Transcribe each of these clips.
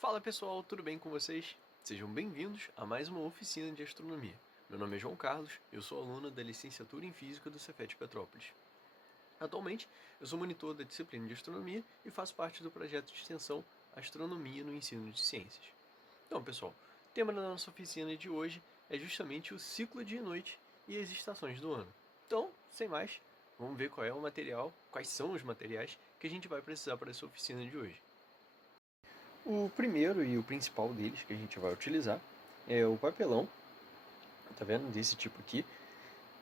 Fala pessoal, tudo bem com vocês? Sejam bem-vindos a mais uma oficina de astronomia. Meu nome é João Carlos, eu sou aluno da licenciatura em Física do Cefet Petrópolis. Atualmente, eu sou monitor da disciplina de astronomia e faço parte do projeto de extensão Astronomia no Ensino de Ciências. Então, pessoal, o tema da nossa oficina de hoje é justamente o ciclo de noite e as estações do ano. Então, sem mais, vamos ver qual é o material, quais são os materiais que a gente vai precisar para essa oficina de hoje. O primeiro e o principal deles que a gente vai utilizar é o papelão, tá vendo? Desse tipo aqui.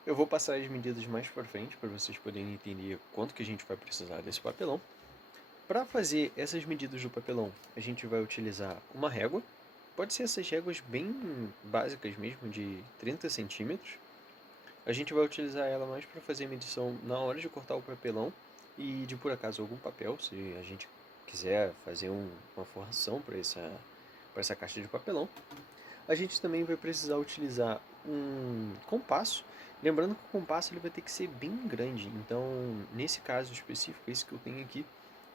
Eu vou passar as medidas mais para frente para vocês poderem entender quanto que a gente vai precisar desse papelão. Para fazer essas medidas do papelão, a gente vai utilizar uma régua. Pode ser essas réguas bem básicas mesmo, de 30 centímetros. A gente vai utilizar ela mais para fazer a medição na hora de cortar o papelão e de por acaso algum papel, se a gente quiser fazer uma forração para essa caixa de papelão. A gente também vai precisar utilizar um compasso, lembrando que o compasso ele vai ter que ser bem grande, então nesse caso específico, esse que eu tenho aqui,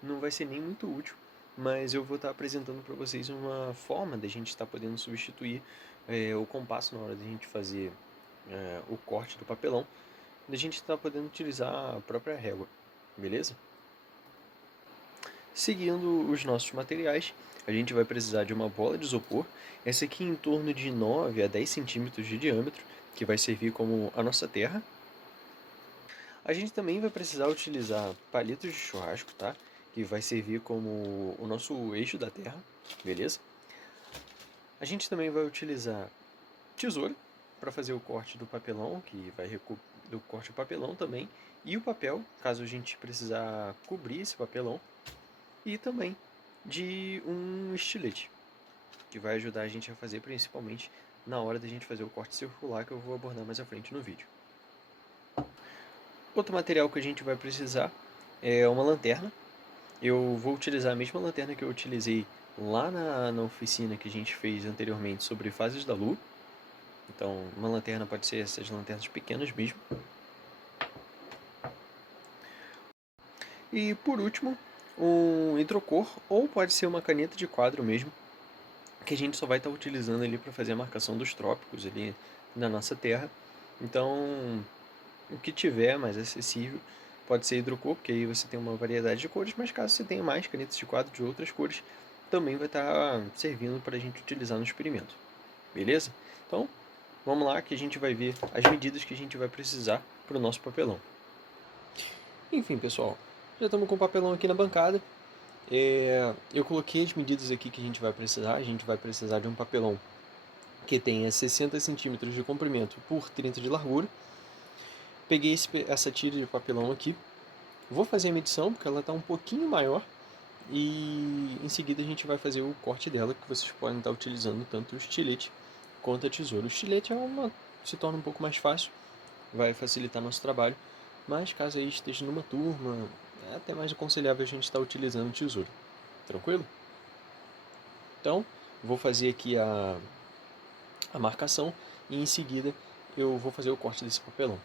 não vai ser nem muito útil, mas eu vou estar apresentando para vocês uma forma da gente estar podendo substituir o compasso na hora da gente fazer o corte do papelão, da gente estar podendo utilizar a própria régua, beleza? Seguindo os nossos materiais, a gente vai precisar de uma bola de isopor, essa aqui em torno de 9 a 10 centímetros de diâmetro, que vai servir como a nossa terra. A gente também vai precisar utilizar palitos de churrasco, tá? Que vai servir como o nosso eixo da terra, beleza? A gente também vai utilizar tesoura para fazer o corte do papelão, que vai do corte do papelão também, e o papel, caso a gente precisar cobrir esse papelão, e também de um estilete, que vai ajudar a gente a fazer principalmente na hora da gente fazer o corte circular, que eu vou abordar mais à frente no vídeo. Outro material que a gente vai precisar é uma lanterna. Eu vou utilizar a mesma lanterna que eu utilizei lá na oficina que a gente fez anteriormente sobre fases da Lua. Então, uma lanterna pode ser essas lanternas pequenas mesmo. E por último, um hidrocor, ou pode ser uma caneta de quadro mesmo, que a gente só vai estar utilizando ali para fazer a marcação dos trópicos ali na nossa Terra. Então, o que tiver mais acessível pode ser hidrocor, porque aí você tem uma variedade de cores, mas caso você tenha mais canetas de quadro de outras cores, também vai estar servindo para a gente utilizar no experimento. Beleza? Então, vamos lá que a gente vai ver as medidas que a gente vai precisar para o nosso papelão. Enfim, pessoal, já estamos com o papelão aqui na bancada. Eu coloquei as medidas aqui que a gente vai precisar. A gente vai precisar de um papelão que tenha 60 centímetros de comprimento por 30 de largura. Peguei essa tira de papelão aqui, vou fazer a medição porque ela está um pouquinho maior e em seguida a gente vai fazer o corte dela, que vocês podem estar utilizando tanto o estilete quanto a tesoura. O estilete se torna um pouco mais fácil, vai facilitar nosso trabalho, mas caso aí esteja numa turma, é até mais aconselhável a gente estar utilizando tesoura. Tranquilo? Então, vou fazer aqui a marcação e em seguida eu vou fazer o corte desse papelão.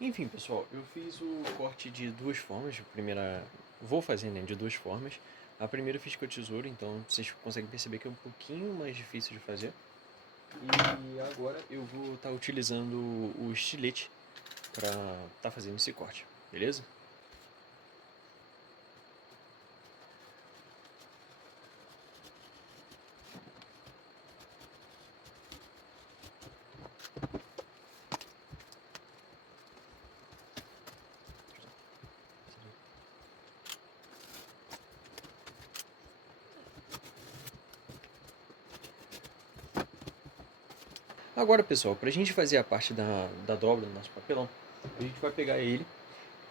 Enfim, pessoal, eu fiz o corte de duas formas. Vou fazer, né, de duas formas. A primeira eu fiz com a tesoura, então vocês conseguem perceber que é um pouquinho mais difícil de fazer. E agora eu vou estar utilizando o estilete para estar fazendo esse corte, beleza? Agora, pessoal, para a gente fazer a parte da dobra do nosso papelão, a gente vai pegar ele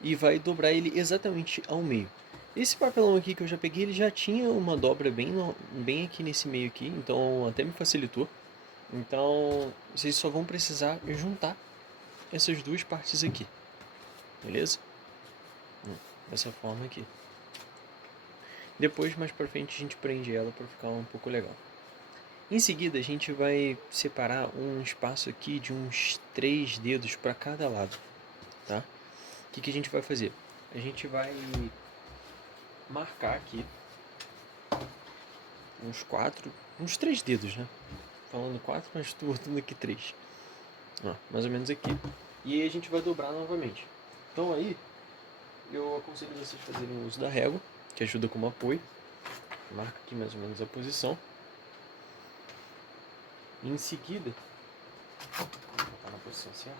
e vai dobrar ele exatamente ao meio. Esse papelão aqui que eu já peguei, ele já tinha uma dobra bem aqui nesse meio aqui, então até me facilitou. Então, vocês só vão precisar juntar essas duas partes aqui, beleza? Dessa forma aqui. Depois, mais pra frente, a gente prende ela para ficar um pouco legal. Em seguida, a gente vai separar um espaço aqui de uns 3 dedos para cada lado, tá? O que a gente vai fazer? A gente vai marcar aqui uns 3 dedos, né? Falando 4, mas estou botando aqui 3. Ó, mais ou menos aqui. E aí a gente vai dobrar novamente. Então aí, eu aconselho vocês fazerem o uso da régua, que ajuda como apoio. Marca aqui mais ou menos a posição. E em seguida, tá na posição certa,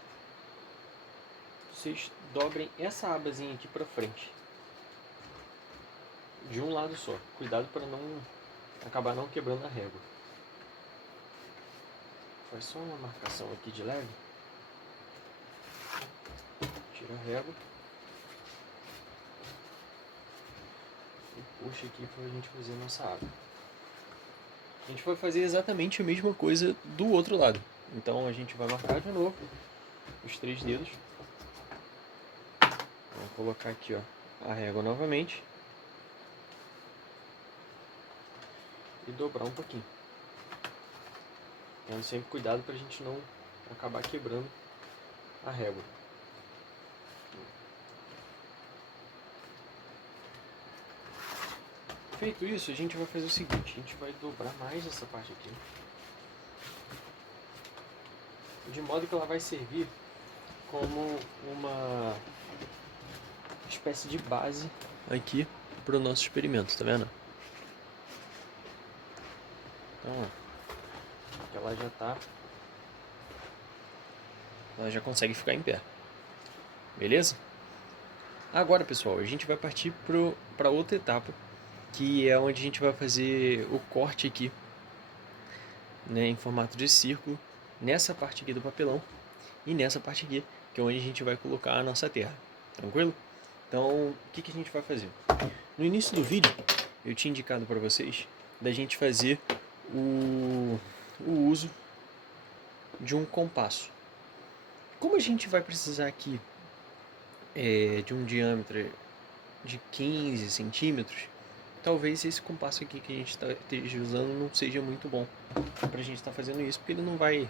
vocês dobrem essa abazinha aqui pra frente. De um lado só. Cuidado para não acabar não quebrando a régua. Faz só uma marcação aqui de leve. Tira a régua. E puxa aqui pra gente fazer a nossa aba. A gente vai fazer exatamente a mesma coisa do outro lado. Então a gente vai marcar de novo os 3 dedos. Vamos colocar aqui, ó, a régua novamente. E dobrar um pouquinho. Tendo sempre cuidado para a gente não acabar quebrando a régua. Feito isso, a gente vai fazer o seguinte, a gente vai dobrar mais essa parte aqui, de modo que ela vai servir como uma espécie de base aqui para o nosso experimento, tá vendo? Então, ó, ela já consegue ficar em pé, beleza? Agora, pessoal, a gente vai partir para outra etapa, que é onde a gente vai fazer o corte aqui, né, em formato de círculo, nessa parte aqui do papelão e nessa parte aqui, que é onde a gente vai colocar a nossa terra, tranquilo? Então, o que a gente vai fazer? No início do vídeo, eu tinha indicado para vocês da gente fazer o uso de um compasso. Como a gente vai precisar aqui de um diâmetro de 15 centímetros, talvez esse compasso aqui que a gente esteja usando não seja muito bom para a gente estar fazendo isso, porque ele não vai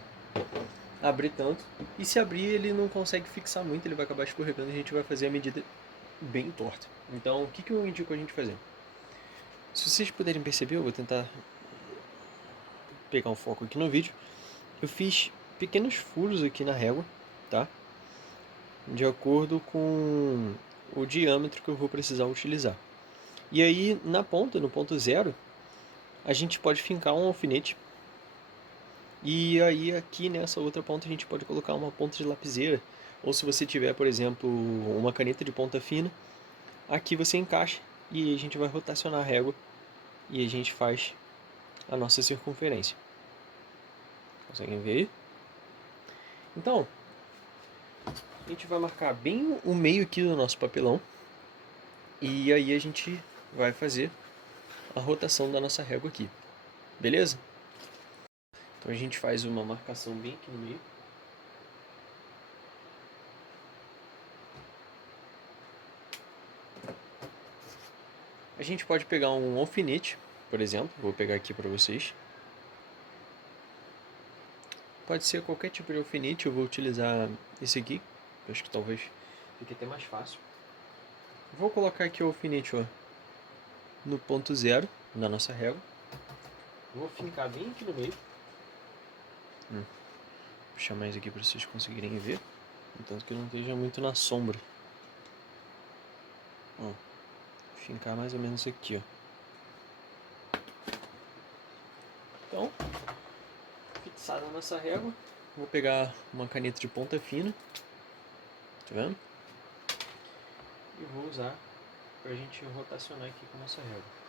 abrir tanto, e se abrir ele não consegue fixar muito, ele vai acabar escorregando e a gente vai fazer a medida bem torta. Então, o que eu indico a gente fazer? Se vocês puderem perceber, eu vou tentar pegar um foco aqui no vídeo. Eu fiz pequenos furos aqui na régua, tá? De acordo com o diâmetro que eu vou precisar utilizar. E aí, na ponta, no ponto zero, a gente pode fincar um alfinete. E aí, aqui nessa outra ponta, a gente pode colocar uma ponta de lapiseira. Ou se você tiver, por exemplo, uma caneta de ponta fina, aqui você encaixa e a gente vai rotacionar a régua e a gente faz a nossa circunferência. Conseguem ver? Então, a gente vai marcar bem o meio aqui do nosso papelão e aí a gente vai fazer a rotação da nossa régua aqui, beleza? Então a gente faz uma marcação bem aqui no meio. A gente pode pegar um alfinete, por exemplo, vou pegar aqui para vocês. Pode ser qualquer tipo de alfinete, eu vou utilizar esse aqui, eu acho que talvez fique até mais fácil. Vou colocar aqui o alfinete, ó, no ponto zero da nossa régua. Vou fincar bem aqui no meio. Vou puxar mais aqui para vocês conseguirem ver. Tanto que não esteja muito na sombra. Ó, fincar mais ou menos aqui, ó. Então, fixada a nossa régua, vou pegar uma caneta de ponta fina, tá vendo? E vou usar pra gente rotacionar aqui com a nossa régua.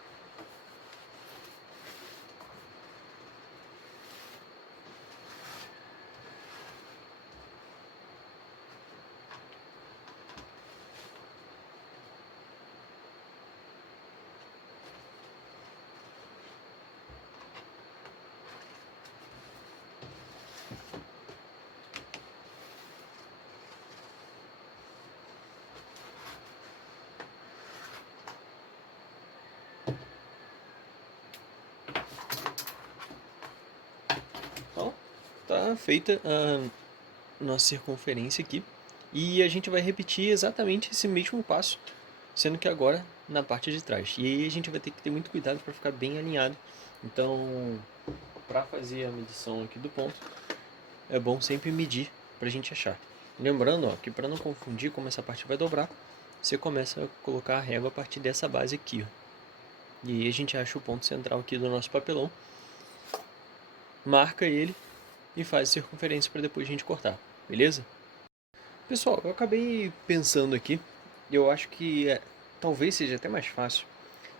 Então, tá feita a nossa circunferência aqui. E a gente vai repetir exatamente esse mesmo passo, sendo que agora na parte de trás. E aí a gente vai ter que ter muito cuidado para ficar bem alinhado. Então, para fazer a medição aqui do ponto, é bom sempre medir para a gente achar. Lembrando, ó, que para não confundir como essa parte vai dobrar, você começa a colocar a régua a partir dessa base aqui, ó. E aí a gente acha o ponto central aqui do nosso papelão, marca ele e faz a circunferência para depois a gente cortar, beleza? Pessoal, eu acabei pensando aqui, eu acho que talvez seja até mais fácil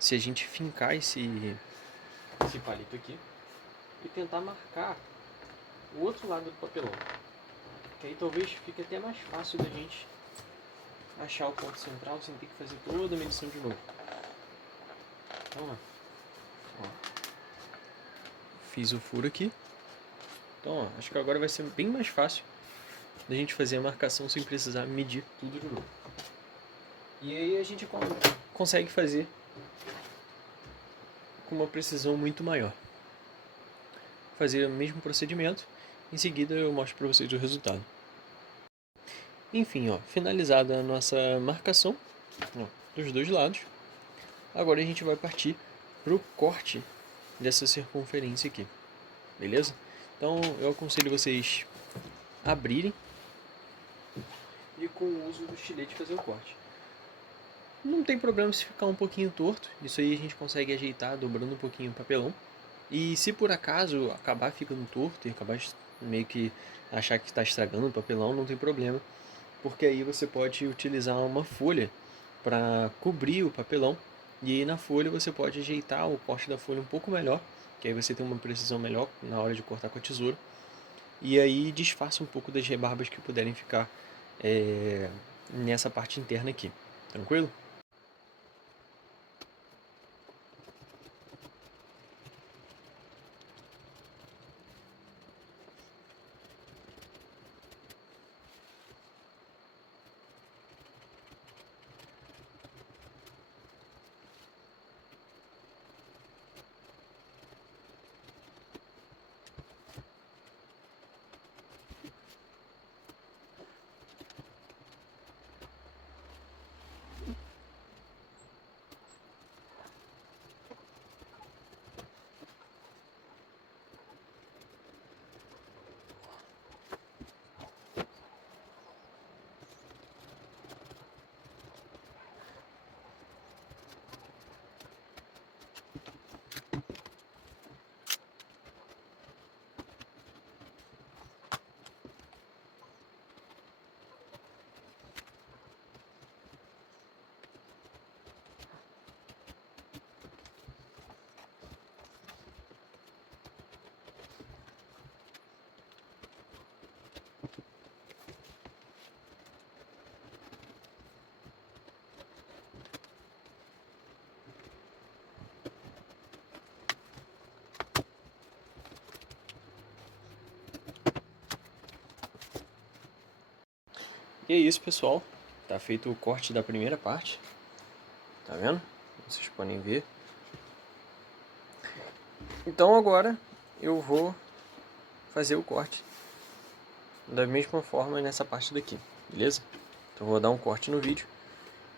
se a gente fincar esse palito aqui e tentar marcar o outro lado do papelão. Que aí talvez fique até mais fácil da gente achar o ponto central sem ter que fazer toda a medição de novo. Vamos lá. Ó. Fiz o furo aqui. Então, ó, acho que agora vai ser bem mais fácil da gente fazer a marcação sem precisar medir tudo de novo. E aí a gente consegue fazer com uma precisão muito maior. Fazer o mesmo procedimento, em seguida eu mostro para vocês o resultado. Enfim, ó, finalizada a nossa marcação, ó, dos dois lados, agora a gente vai partir para o corte dessa circunferência aqui, beleza? Então eu aconselho vocês abrirem e com o uso do estilete fazer o corte. Não tem problema se ficar um pouquinho torto, isso aí a gente consegue ajeitar dobrando um pouquinho o papelão. E se por acaso acabar ficando torto e acabar meio que achar que está estragando o papelão, não tem problema, porque aí você pode utilizar uma folha para cobrir o papelão, e aí na folha você pode ajeitar o corte da folha um pouco melhor, que aí você tem uma precisão melhor na hora de cortar com a tesoura, e aí disfarça um pouco das rebarbas que puderem ficar nessa parte interna aqui, tranquilo? E é isso, pessoal. Tá feito o corte da primeira parte. Tá vendo? Vocês podem ver. Então agora eu vou fazer o corte da mesma forma nessa parte daqui, beleza? Então eu vou dar um corte no vídeo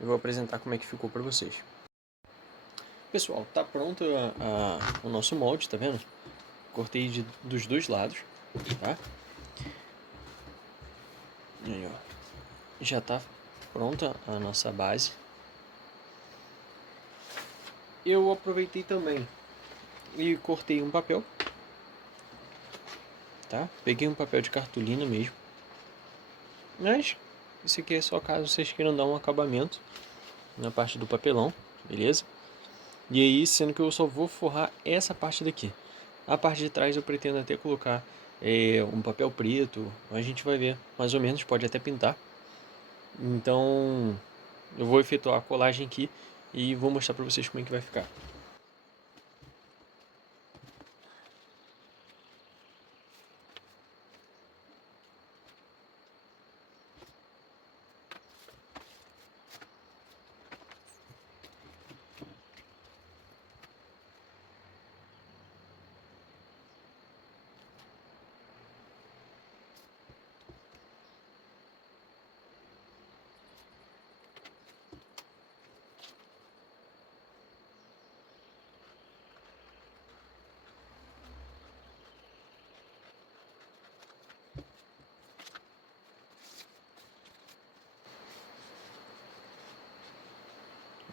e vou apresentar como é que ficou para vocês. Pessoal, tá pronto o nosso molde, tá vendo? Cortei dos dois lados. tá? Aí, ó. Já tá pronta a nossa base. Eu aproveitei também e cortei um papel, tá? Peguei um papel de cartolina mesmo. Mas isso aqui é só caso vocês queiram dar um acabamento na parte do papelão, beleza? E aí, sendo que eu só vou forrar essa parte daqui. A parte de trás eu pretendo até colocar um papel preto, a gente vai ver mais ou menos, pode até pintar. Então eu vou efetuar a colagem aqui e vou mostrar para vocês como é que vai ficar.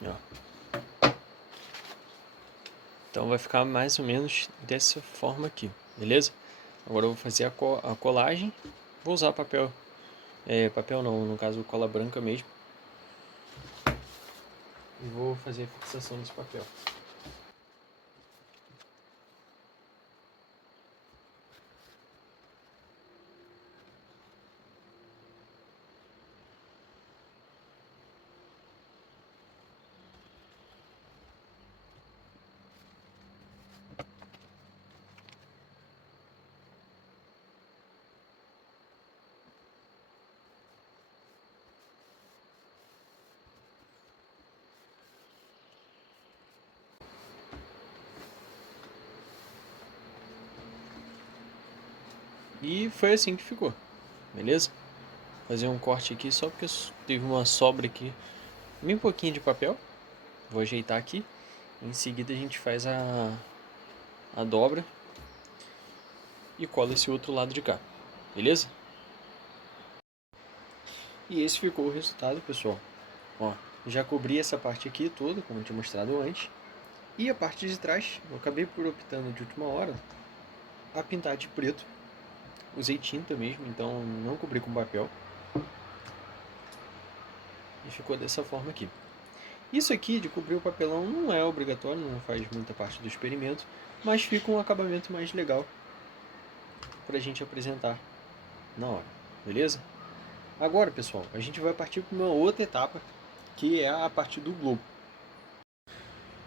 Ó. Então vai ficar mais ou menos dessa forma aqui, beleza? Agora eu vou fazer a colagem. Vou usar papel, papel não, no caso cola branca mesmo. E vou fazer a fixação nesse papel. E foi assim que ficou, beleza? Vou fazer um corte aqui só porque teve uma sobra aqui, bem pouquinho de papel. Vou ajeitar aqui. Em seguida a gente faz a dobra e cola esse outro lado de cá, beleza? E esse ficou o resultado, pessoal. Ó, já cobri essa parte aqui toda, como eu tinha mostrado antes. E a parte de trás, eu acabei por optando de última hora a pintar de preto. Usei tinta mesmo, então não cobri com papel. E ficou dessa forma aqui. Isso aqui de cobrir o papelão não é obrigatório, não faz muita parte do experimento, mas fica um acabamento mais legal para a gente apresentar na hora, beleza? Agora, pessoal, a gente vai partir para uma outra etapa, que é a parte do globo.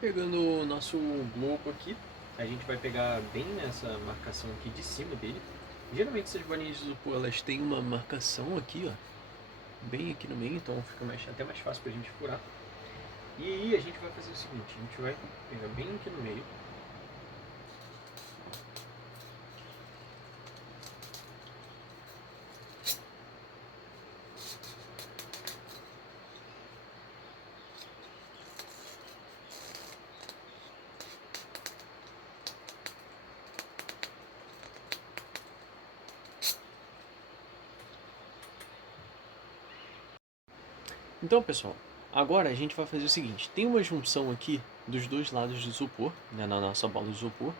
Pegando o nosso globo aqui, a gente vai pegar bem nessa marcação aqui de cima dele. Geralmente essas bolinhas de isopor, elas têm uma marcação aqui, ó, bem aqui no meio, então fica até mais fácil para a gente furar. E aí a gente vai fazer o seguinte, a gente vai pegar bem aqui no meio. Então, pessoal, agora a gente vai fazer o seguinte, tem uma junção aqui dos dois lados do isopor, né, na nossa bola de isopor.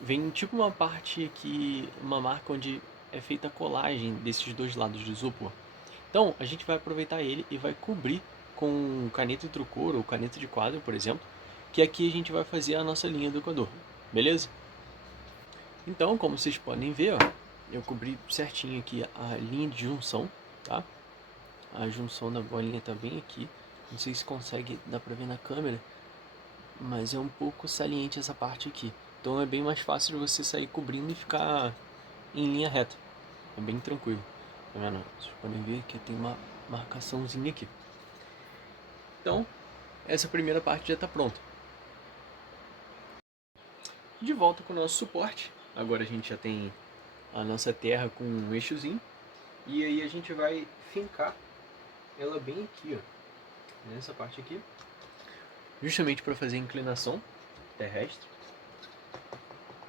Vem tipo uma parte aqui, uma marca onde é feita a colagem desses dois lados do isopor. Então, a gente vai aproveitar ele e vai cobrir com caneta hidrocor ou caneta de quadro, por exemplo, que aqui a gente vai fazer a nossa linha do Equador, beleza? Então, como vocês podem ver, ó, eu cobri certinho aqui a linha de junção, tá? A junção da bolinha tá bem aqui. Não sei se consegue, dá pra ver na câmera, mas é um pouco saliente essa parte aqui. Então é bem mais fácil de você sair cobrindo e ficar em linha reta. É bem tranquilo. Tá vendo? Vocês podem ver que tem uma marcaçãozinha aqui. Então, essa primeira parte já está pronta. De volta com o nosso suporte. Agora a gente já tem a nossa terra com um eixozinho. E aí a gente vai fincar ela bem aqui, ó, nessa parte aqui. Justamente para fazer a inclinação terrestre.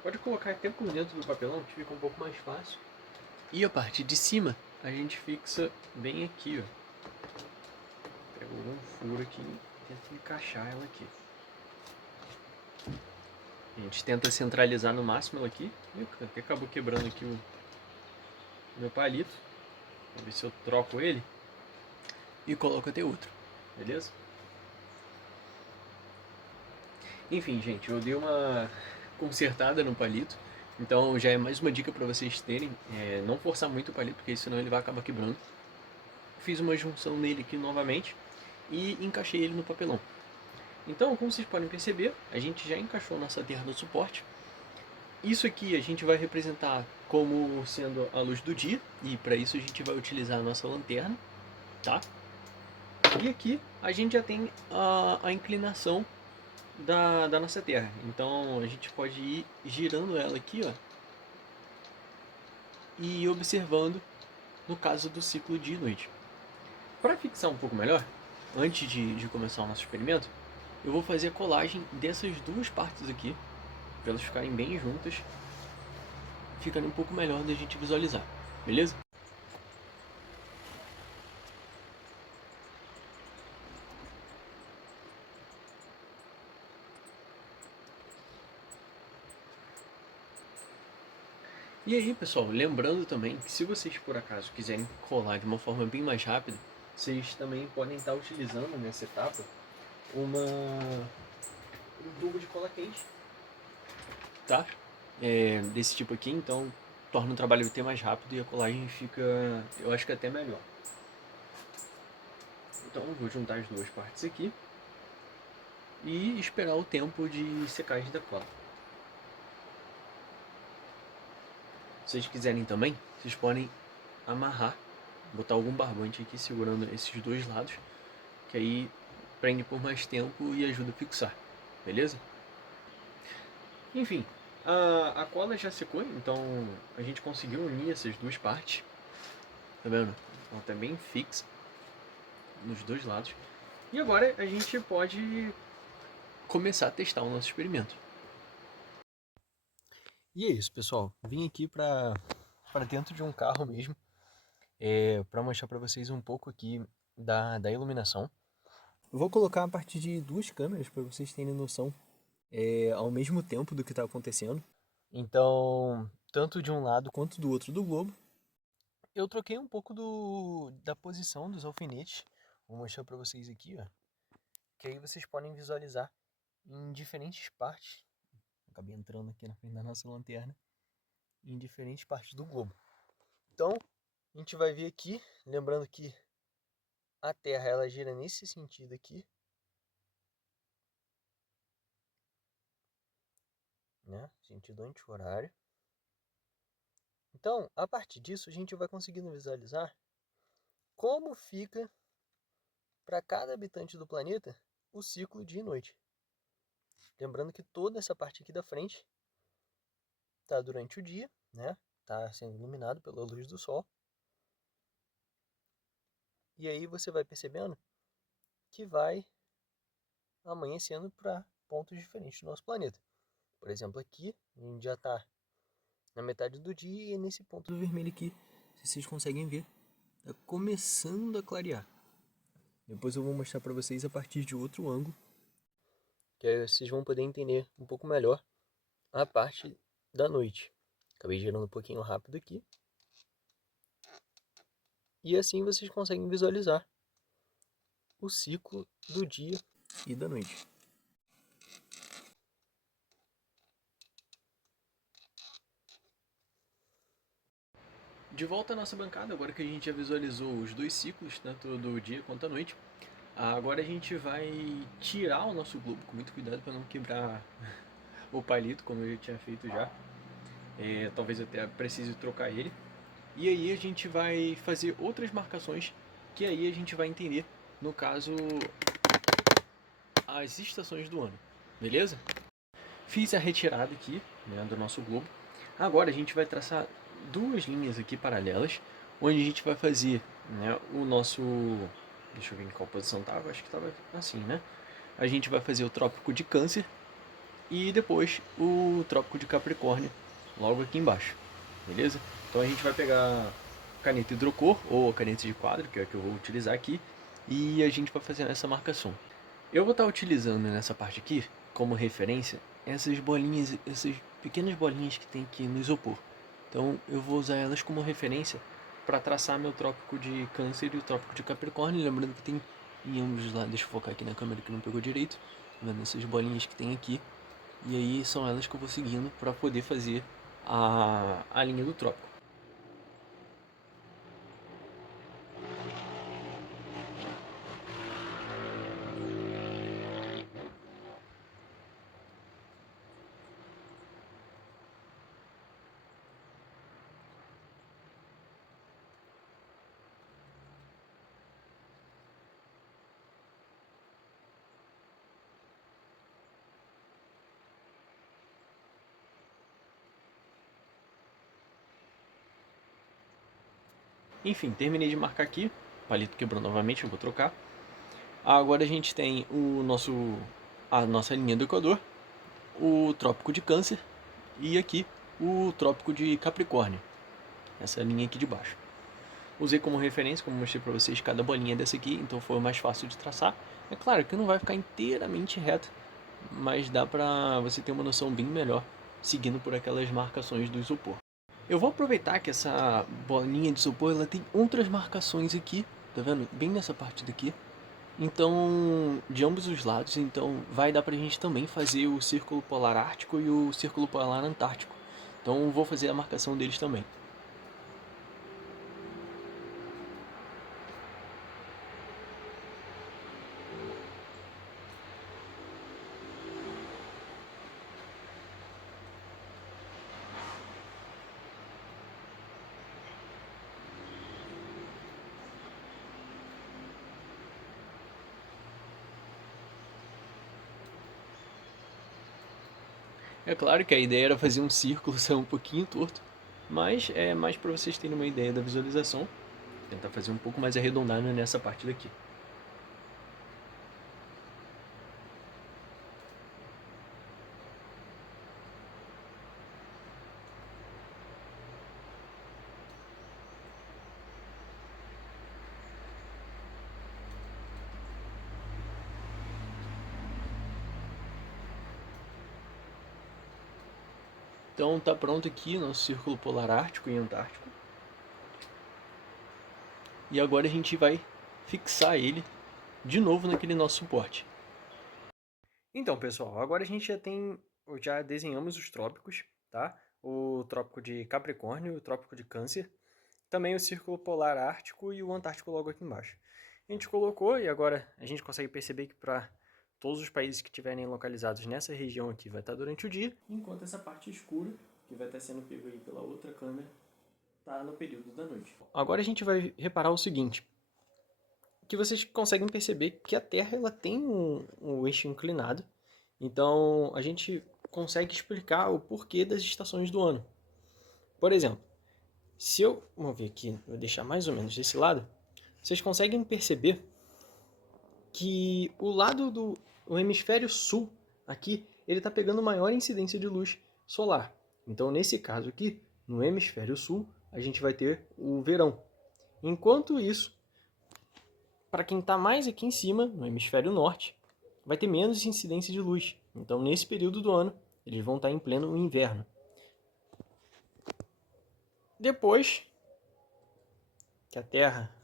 Pode colocar até por dentro do papelão, que fica um pouco mais fácil. E a parte de cima, a gente fixa bem aqui, ó. Pega um furo aqui e tenta encaixar ela aqui. A gente tenta centralizar no máximo ela aqui. Até acabou quebrando aqui o meu palito. Vou ver se eu troco ele e coloco até outro, beleza? Enfim, gente, eu dei uma consertada no palito. Então já é mais uma dica para vocês terem. Não forçar muito o palito, porque senão ele vai acabar quebrando. Fiz uma junção nele aqui novamente e encaixei ele no papelão. Então, como vocês podem perceber, a gente já encaixou nossa terra no suporte. Isso aqui a gente vai representar como sendo a luz do dia, e para isso a gente vai utilizar a nossa lanterna, tá? E aqui a gente já tem a inclinação da nossa terra. Então a gente pode ir girando ela aqui, ó, e observando no caso do ciclo dia e noite. Para fixar um pouco melhor, antes de começar o nosso experimento, eu vou fazer a colagem dessas duas partes aqui, para elas ficarem bem juntas, ficando um pouco melhor da gente visualizar, beleza? E aí, pessoal, lembrando também que se vocês por acaso quiserem colar de uma forma bem mais rápida, vocês também podem estar utilizando nessa etapa um tubo de cola quente, tá? Desse tipo aqui, então torna o trabalho até mais rápido e a colagem fica, eu acho que até melhor. Então vou juntar as duas partes aqui e esperar o tempo de secagem da cola. Se vocês quiserem também, vocês podem amarrar, botar algum barbante aqui segurando esses dois lados, que aí prende por mais tempo e ajuda a fixar, beleza? Enfim, a cola já secou, então a gente conseguiu unir essas duas partes, tá vendo? Ela tá bem fixa nos dois lados. E agora a gente pode começar a testar o nosso experimento. E é isso, pessoal. Vim aqui para dentro de um carro mesmo, para mostrar para vocês um pouco aqui da iluminação. Eu vou colocar a partir de duas câmeras para vocês terem noção ao mesmo tempo do que está acontecendo. Então, tanto de um lado quanto do outro do globo. Eu troquei um pouco da posição dos alfinetes. Vou mostrar para vocês aqui, ó, que aí vocês podem visualizar em diferentes partes. Acabei entrando aqui na frente da nossa lanterna. Em diferentes partes do globo. Então, a gente vai ver aqui, lembrando que a Terra ela gira nesse sentido aqui, né? Sentido anti-horário. Então, a partir disso, a gente vai conseguindo visualizar como fica para cada habitante do planeta o ciclo dia e noite. Lembrando que toda essa parte aqui da frente está durante o dia, né? Está sendo iluminado pela luz do sol. E aí você vai percebendo que vai amanhecendo para pontos diferentes do nosso planeta. Por exemplo, aqui a gente já está na metade do dia e nesse ponto do vermelho aqui, se vocês conseguem ver, está começando a clarear. Depois eu vou mostrar para vocês a partir de outro ângulo, que aí vocês vão poder entender um pouco melhor a parte da noite. Acabei girando um pouquinho rápido aqui. E assim vocês conseguem visualizar o ciclo do dia e da noite. De volta à nossa bancada, agora que a gente já visualizou os dois ciclos, tanto do dia quanto da noite, agora a gente vai tirar o nosso globo com muito cuidado para não quebrar o palito, como eu já tinha feito já. Talvez até precise trocar ele. E aí a gente vai fazer outras marcações que aí a gente vai entender, no caso, as estações do ano, beleza? Fiz a retirada aqui, né, do nosso globo. Agora a gente vai traçar duas linhas aqui paralelas, onde a gente vai fazer, né, o nosso... Deixa eu ver em qual posição estava, acho que estava assim, né? A gente vai fazer o Trópico de Câncer e depois o Trópico de Capricórnio logo aqui embaixo, beleza? Então a gente vai pegar caneta hidrocor ou caneta de quadro, que é a que eu vou utilizar aqui, e a gente vai fazer essa marcação. Eu vou estar utilizando nessa parte aqui, como referência, essas bolinhas, essas pequenas bolinhas que tem aqui no isopor. Então eu vou usar elas como referência para traçar meu trópico de Câncer e o trópico de Capricórnio, lembrando que tem em ambos os lados. Deixa eu focar aqui na câmera que não pegou direito, vendo essas bolinhas que tem aqui, e aí são elas que eu vou seguindo para poder fazer a linha do trópico. Enfim, terminei de marcar aqui, o palito quebrou novamente, eu vou trocar. Agora a gente tem a nossa linha do Equador, o Trópico de Câncer e aqui o Trópico de Capricórnio, essa linha aqui de baixo. Usei como referência, como mostrei para vocês, cada bolinha dessa aqui, então foi o mais fácil de traçar. É claro que não vai ficar inteiramente reto, mas dá pra você ter uma noção bem melhor seguindo por aquelas marcações do isopor. Eu vou aproveitar que essa bolinha de isopor ela tem outras marcações aqui, tá vendo? Bem nessa parte daqui. Então, de ambos os lados, então vai dar pra gente também fazer o círculo polar ártico e o círculo polar antártico. Então, vou fazer a marcação deles também. É claro que a ideia era fazer um círculo, ser um pouquinho torto, mas é mais para vocês terem uma ideia da visualização. Tentar fazer um pouco mais arredondado nessa parte daqui. Então tá pronto aqui nosso círculo polar ártico e antártico. E agora a gente vai fixar ele de novo naquele nosso suporte. Então, pessoal, agora a gente já desenhamos os trópicos, tá? O trópico de Capricórnio, o trópico de Câncer, também o círculo polar ártico e o antártico logo aqui embaixo. A gente colocou e agora a gente consegue perceber que para todos os países que estiverem localizados nessa região aqui vai estar durante o dia, enquanto essa parte escura, que vai estar sendo pego aí pela outra câmera, está no período da noite. Agora a gente vai reparar o seguinte, que vocês conseguem perceber que a Terra ela tem um eixo inclinado, então a gente consegue explicar o porquê das estações do ano. Por exemplo, se eu, vamos ver aqui, vou deixar mais ou menos desse lado, vocês conseguem perceber que o hemisfério sul aqui, ele está pegando maior incidência de luz solar. Então, nesse caso aqui, no hemisfério sul, a gente vai ter o verão. Enquanto isso, para quem está mais aqui em cima, no hemisfério norte, vai ter menos incidência de luz. Então, nesse período do ano, eles vão estar em pleno inverno. Depois que a Terra,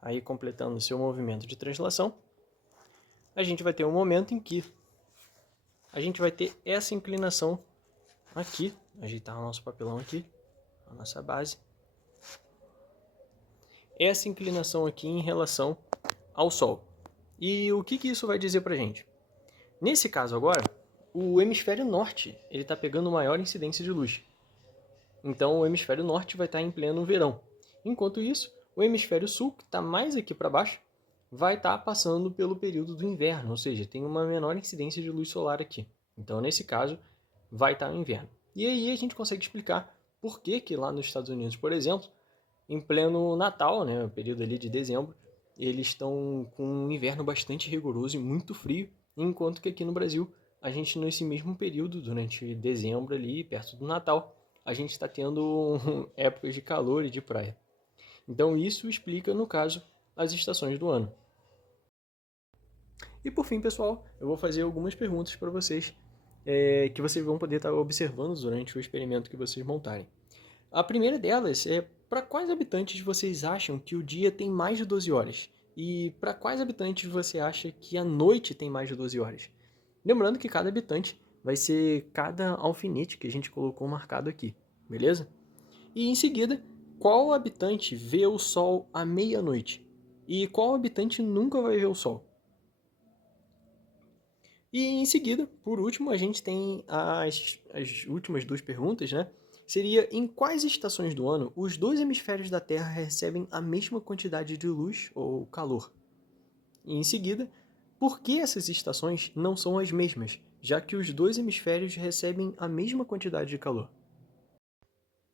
aí completando seu movimento de translação, a gente vai ter um momento em que a gente vai ter essa inclinação aqui, ajeitar o nosso papelão aqui, a nossa base. Essa inclinação aqui em relação ao Sol. E o que isso vai dizer pra gente? Nesse caso agora, o hemisfério norte ele está pegando maior incidência de luz. Então o hemisfério norte vai estar em pleno verão. Enquanto isso, o hemisfério sul, que está mais aqui para baixo, vai estar passando pelo período do inverno, ou seja, tem uma menor incidência de luz solar aqui. Então, nesse caso, vai estar no inverno. E aí a gente consegue explicar por que que lá nos Estados Unidos, por exemplo, em pleno Natal, né, o período ali de dezembro, eles estão com um inverno bastante rigoroso e muito frio, enquanto que aqui no Brasil a gente nesse mesmo período, durante dezembro ali, perto do Natal, a gente está tendo épocas de calor e de praia. Então isso explica, no caso, as estações do ano. E por fim, pessoal, eu vou fazer algumas perguntas para vocês que vocês vão poder estar observando durante o experimento que vocês montarem. A primeira delas é: para quais habitantes vocês acham que o dia tem mais de 12 horas? E para quais habitantes você acha que a noite tem mais de 12 horas? Lembrando que cada habitante vai ser cada alfinete que a gente colocou marcado aqui, beleza? E em seguida, qual habitante vê o sol à meia-noite? E qual habitante nunca vai ver o sol? E em seguida, por último, a gente tem as últimas duas perguntas, né? Seria: em quais estações do ano os dois hemisférios da Terra recebem a mesma quantidade de luz ou calor? E em seguida, por que essas estações não são as mesmas, já que os dois hemisférios recebem a mesma quantidade de calor?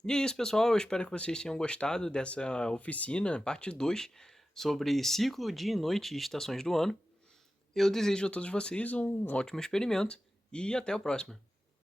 E é isso, pessoal. Eu espero que vocês tenham gostado dessa oficina, parte 2, sobre ciclo, dia e noite e estações do ano. Eu desejo a todos vocês um ótimo experimento e até a próxima.